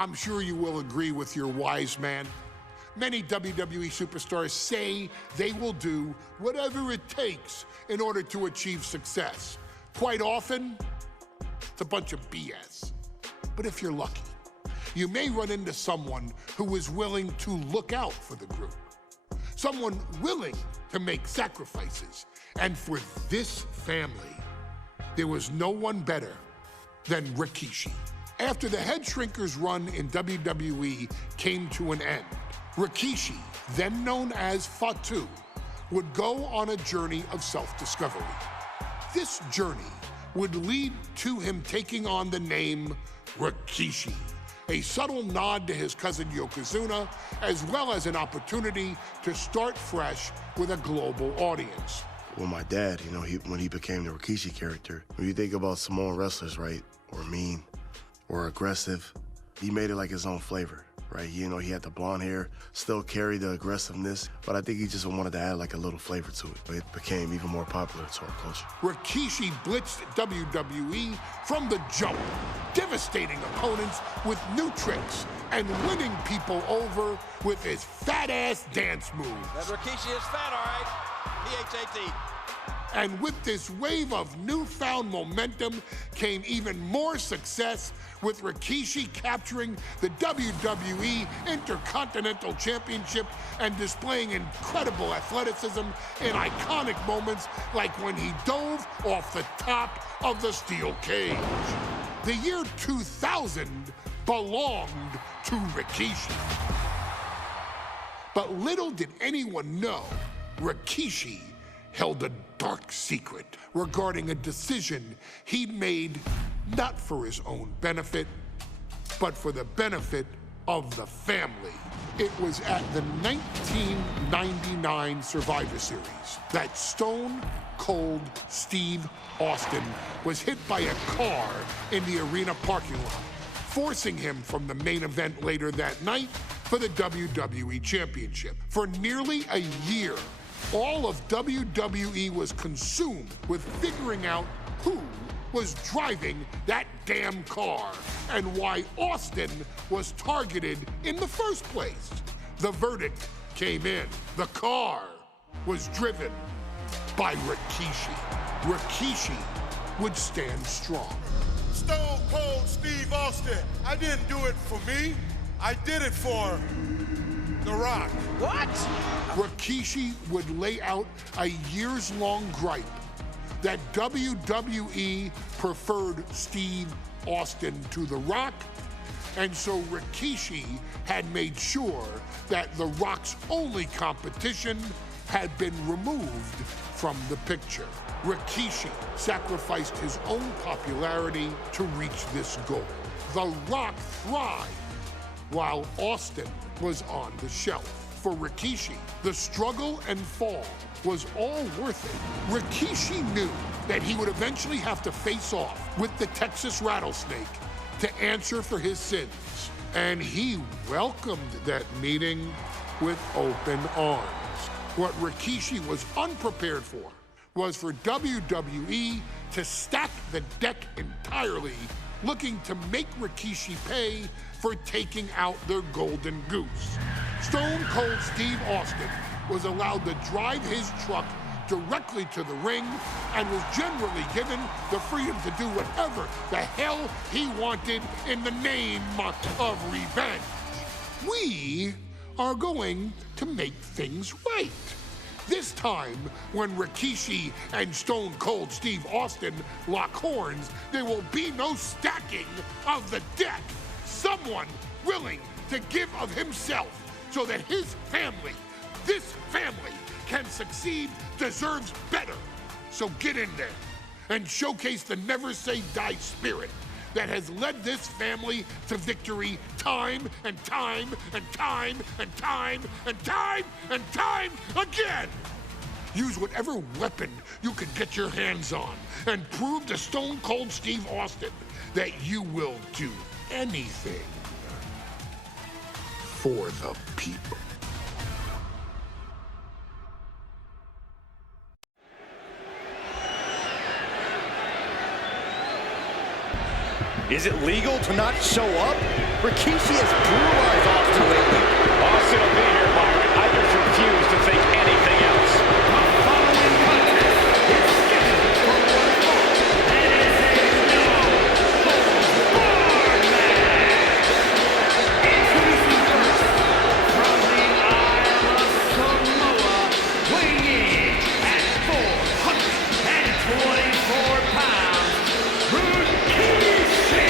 I'm sure you will agree with your wise man. Many WWE superstars say they will do whatever it takes in order to achieve success. Quite often, it's a bunch of BS. But if you're lucky, you may run into someone who is willing to look out for the group. Someone willing to make sacrifices. And for this family, there was no one better than Rikishi. After the Head Shrinker's run in WWE came to an end, Rikishi, then known as Fatu, would go on a journey of self-discovery. This journey would lead to him taking on the name Rikishi, a subtle nod to his cousin Yokozuna, as well as an opportunity to start fresh with a global audience. Well, my dad, when he became the Rikishi character, when you think about Samoan wrestlers, right, or mean, or aggressive, he made it like his own flavor, right? He had the blonde hair, still carried the aggressiveness, but I think he just wanted to add like a little flavor to it. It became even more popular to our culture. Rikishi blitzed WWE from the jump, devastating opponents with new tricks and winning people over with his fat-ass dance moves. That Rikishi is fat, all right. P-H-A-T. And with this wave of newfound momentum came even more success, with Rikishi capturing the WWE Intercontinental Championship and displaying incredible athleticism in iconic moments like when he dove off the top of the steel cage. The year 2000 belonged to Rikishi. But little did anyone know, Rikishi held a dark secret regarding a decision he'd made not for his own benefit, but for the benefit of the family. It was at the 1999 Survivor Series that Stone Cold Steve Austin was hit by a car in the arena parking lot, forcing him from the main event later that night for the WWE Championship. For nearly a year, all of WWE was consumed with figuring out who was driving that damn car and why Austin was targeted in the first place. The verdict came in. The car was driven by Rikishi. Rikishi would stand strong. Stone Cold Steve Austin, I didn't do it for me. I did it for The Rock. What? Rikishi would lay out a years-long gripe that WWE preferred Steve Austin to The Rock, and so Rikishi had made sure that The Rock's only competition had been removed from the picture. Rikishi sacrificed his own popularity to reach this goal. The Rock thrived while Austin was on the shelf. For Rikishi, the struggle and fall was all worth it. Rikishi knew that he would eventually have to face off with the Texas Rattlesnake to answer for his sins, and he welcomed that meeting with open arms. What Rikishi was unprepared for was for WWE to stack the deck entirely, looking to make Rikishi pay for taking out their golden goose. Stone Cold Steve Austin was allowed to drive his truck directly to the ring and was generally given the freedom to do whatever the hell he wanted in the name of revenge. We are going to make things right. This time, when Rikishi and Stone Cold Steve Austin lock horns, there will be no stacking of the deck. Someone willing to give of himself so that his family, this family, can succeed, deserves better. So get in there and showcase the never say die spirit that has led this family to victory time and time and time and time and time and time again. Use whatever weapon you can get your hands on and prove to Stone Cold Steve Austin that you will do anything for the people. Is it legal to not show up? Rikishi has brutalized Austin lately. Austin will be here, Byron. I just refuse to think anything else. The following contest is scheduled for one fall, and is a no-holds-barred match. Introducing first, from the Isle of Samoa, weighing in at 424 pounds, Rikishi.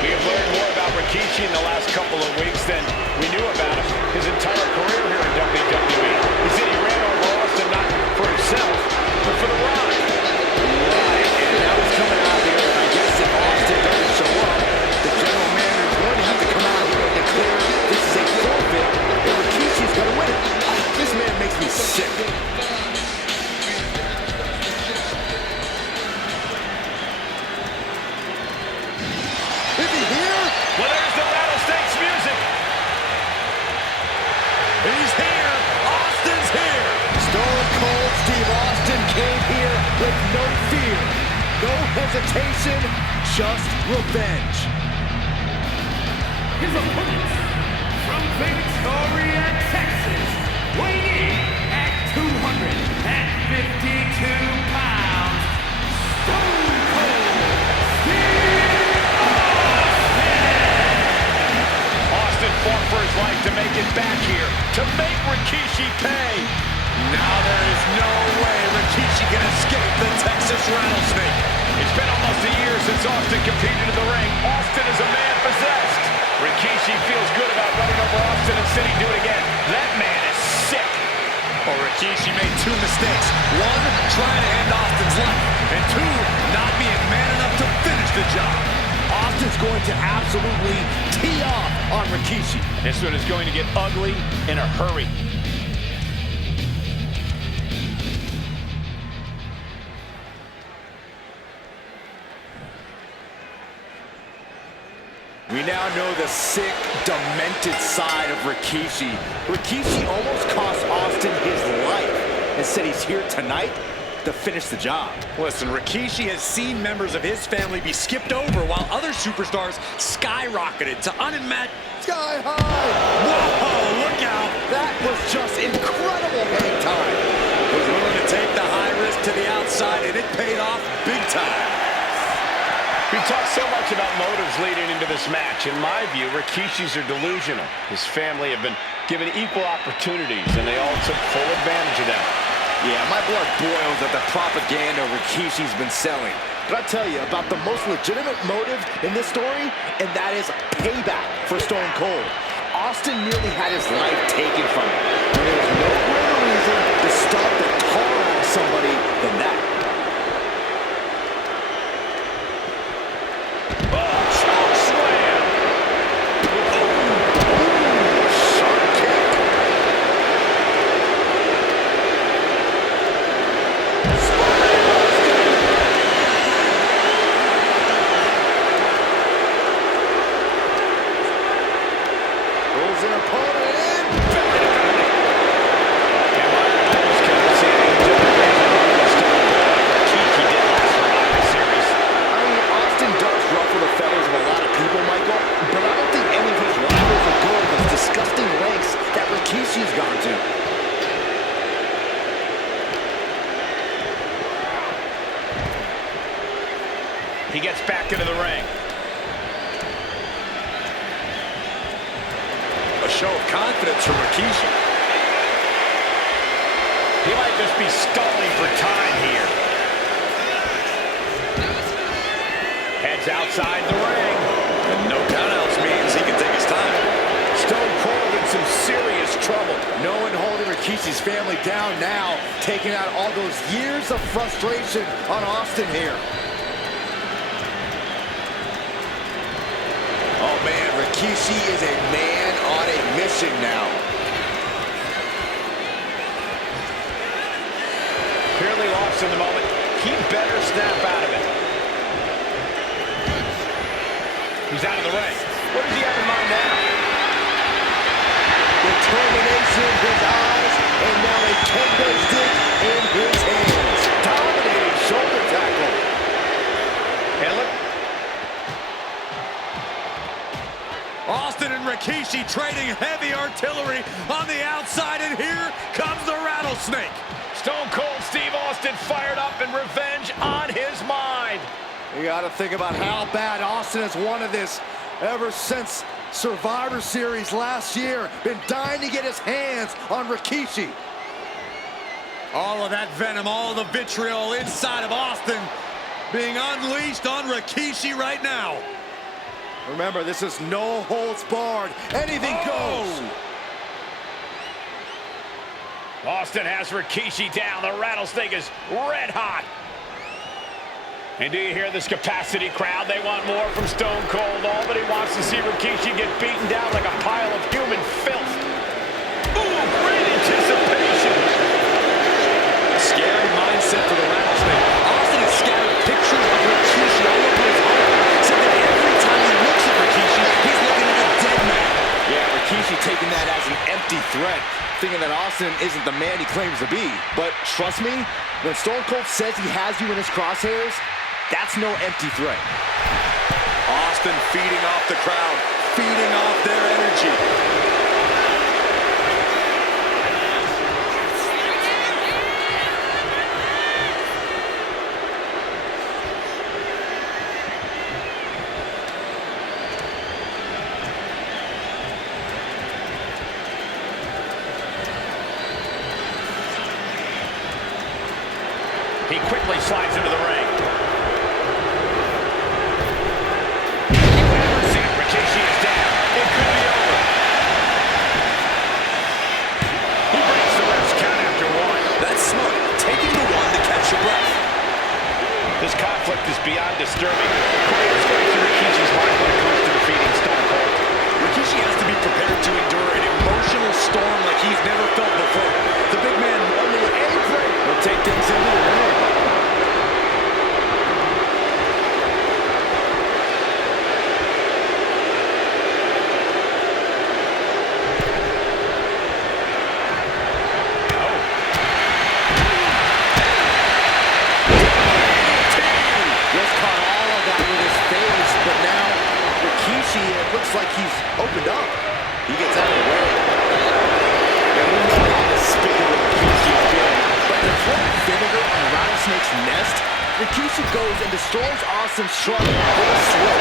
We have learned more about Rikishi in the last couple of weeks than we knew about him his entire career here in WWE. He said he ran over Austin not for himself, but for the Rock. Right, and now he's coming out here, and I guess if Austin doesn't show up, the general manager is going to have to come out here and declare this is a forfeit, and Rikishi's going to win it. This man makes me sick. Is he here? Well, there's the Rattlesnakes music. He's here. Austin's here. Stone Cold Steve Austin came here with no fear, no hesitation, just revenge. His opponent, from Victoria, Texas, weighing in at 252 pounds, Stone Cold Steve Austin fought for his life to make it back here, to make Rikishi pay. Now there is no way Rikishi can escape the Texas Rattlesnake. It's been almost a year since Austin competed in the ring. Austin is a man possessed. Rikishi feels good about running over Austin and said he'd do it again. That man is sick. Well, Rikishi made two mistakes. One, trying to end Austin's life. And two, not being man enough to finish the job. Austin's going to absolutely tee off on Rikishi. This one is going to get ugly in a hurry. We now know the sick, demented side of Rikishi. Rikishi almost cost Austin his life and said he's here tonight to finish the job. Listen, Rikishi has seen members of his family be skipped over while other superstars skyrocketed to unmatched sky high. Whoa, look out. That was just incredible hang time. Was willing to take the high risk to the outside, and it paid off big time. We talked so much about motives leading into this match. In my view, Rikishis are delusional. His family have been given equal opportunities, and they all took full advantage of them. Yeah, my blood boils at the propaganda Rikishi's been selling. But I'll tell you about the most legitimate motive in this story, and that is payback for Stone Cold. Austin nearly had his life taken from him. And there was no greater reason to start the tar out of somebody than that. He gets back into the ring. A show of confidence from Rikishi. He might just be stalling for time here. Heads outside the ring. And no countouts means he can take his time. Stone Cold in some serious trouble. No one holding Rikishi's family down now, taking out all those years of frustration on Austin here. Oh man, Rikishi is a man on a mission now. Clearly lost in the moment. He better snap out of it. He's out of the ring. What does he have in mind now? Determination in his eyes, and now a kendo stick in his hands. Dominating shoulder tackle. And look, Rikishi trading heavy artillery on the outside, and here comes the rattlesnake. Stone Cold Steve Austin fired up and revenge on his mind. You got to think about how bad Austin has wanted this ever since Survivor Series last year. Been dying to get his hands on Rikishi. All of that venom, all of the vitriol inside of Austin being unleashed on Rikishi right now. Remember, this is no holds barred. Anything goes. Austin has Rikishi down. The rattlesnake is red hot. And do you hear this capacity crowd? They want more from Stone Cold. All that he wants to see Rikishi get beaten down like a pile of human filth. Ooh, great anticipation. A scary mindset for the rattlesnake. Austin has scattered pictures of Rikishi all over his home, so that every time he looks at Rikishi, he's looking at a dead man. Yeah, Rikishi taking that as an empty threat, thinking that Austin isn't the man he claims to be. But trust me, when Stone Cold says he has you in his crosshairs, that's no empty threat. Austin feeding off the crowd, feeding off their energy. He quickly slides into the ring. Rikishi is down. It could be over. He breaks the ref's count after one. That's smart. Taking the one to catch your breath. This conflict is beyond disturbing. Corey, what's going through Rikishi's mind when it comes to defeating Stone Cold? Rikishi has to be prepared to endure an emotional storm like he's never felt before. The big man normally at any point will take things into the ring. It looks like he's opened up. He gets out of the way. And we know how despicable Rikishi has been. But to throw vinegar on Rattlesnake's nest, Rikishi goes and destroys Austin's truck with a slip.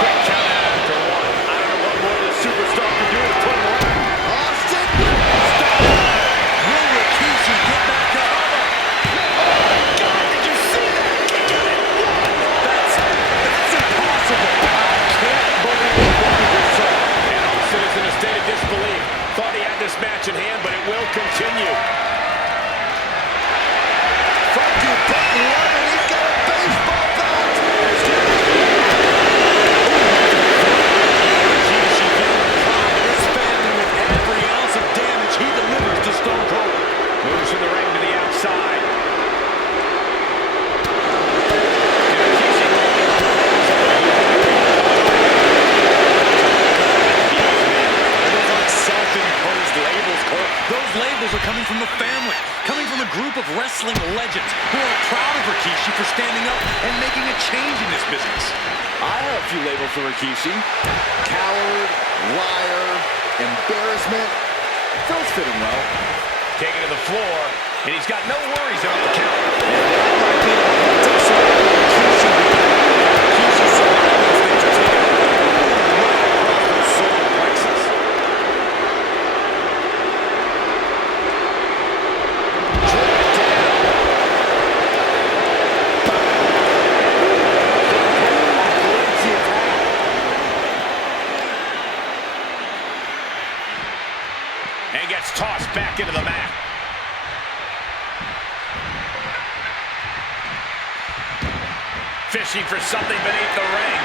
Quick count out after one. I don't know what more the superstar can do to put him away. Austin will stop. Will Rikishi get back up? Disbelief. Thought he had this match in hand, but it will continue. Frankie Buck Lemon, he's got a baseball bat. Rikishi feeling proud of his family with every ounce of damage he delivers to Stone Cold. Moves from the ring to the outside. Those labels are coming from the family, coming from a group of wrestling legends who are proud of Rikishi for standing up and making a change in this business. I have a few labels for Rikishi. Coward, liar, embarrassment. Those fit him well. Taken to the floor, and he's got no worries about the count. That might be the momentum shot for Rikishi. Rikishi surrounding things to take it right across the solar plexus. And gets tossed back into the mat. Fishing for something beneath the ring.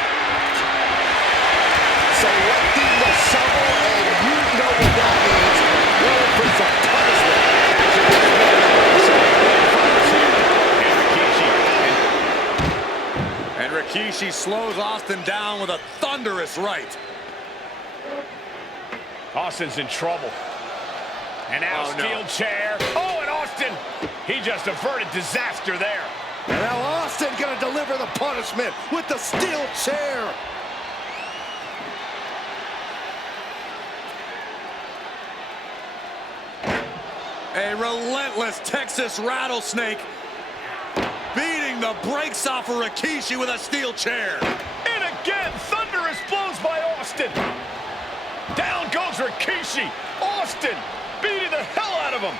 Selecting the shovel, and you know what that means. Going for some punishment. And Rikishi slows Austin down with a thunderous right. Austin's in trouble. And now steel chair. Oh, and Austin, he just averted disaster there. And now Austin gonna deliver the punishment with the steel chair. A relentless Texas rattlesnake beating the brakes off of Rikishi with a steel chair. And again, thunderous blows by Austin. Down goes Rikishi. Austin beating the hell out of him.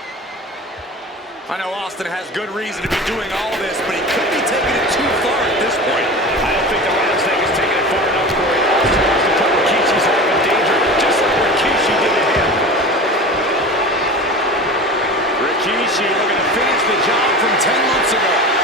I know Austin has good reason to be doing all this, but he could be taking it too far at this point. I don't think the rattlesnake is taking it far enough, Corey. Austin wants to put Rikishi's life in danger, just like Rikishi did to him. Rikishi looking to finish the job from 10 months ago.